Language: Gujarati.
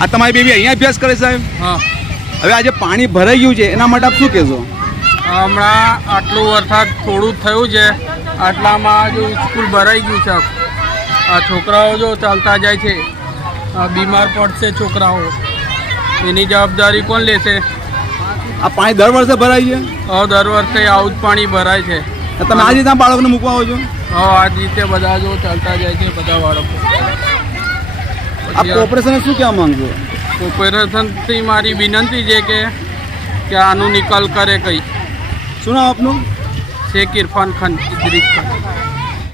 આ તમારી બેબી અહીંયા અભ્યાસ કરે સાહેબ? હા. હવે આજે પાણી ભરાઈ ગયું છે એના માટે આપ શું કહેશો? હમણાં આટલું વરસાદ થોડું થયું છે, આટલામાં જો સ્કૂલ ભરાઈ ગયું છે. આ છોકરાઓ જો ચાલતા જાય છે, બીમાર પડશે છોકરાઓ, એની જવાબદારી કોણ લેશે? આ પાણી દર વર્ષે ભરાય છે? દર વર્ષે આવું જ પાણી ભરાય છે. તમે આ રીતના બાળકોને મૂકવા આવો છો? આ જ રીતે બધા જો ચાલતા જાય છે બધા બાળકો. આ કોર્પોરેશનને શું કહેવા માંગશો? કોર્પોરેશનથી મારી વિનંતી છે કે આનું નિકાલ કરે કંઈ. શું નામ આપનું? શેખ ઇરફાન ખાન, ઇદરીસ ખાન.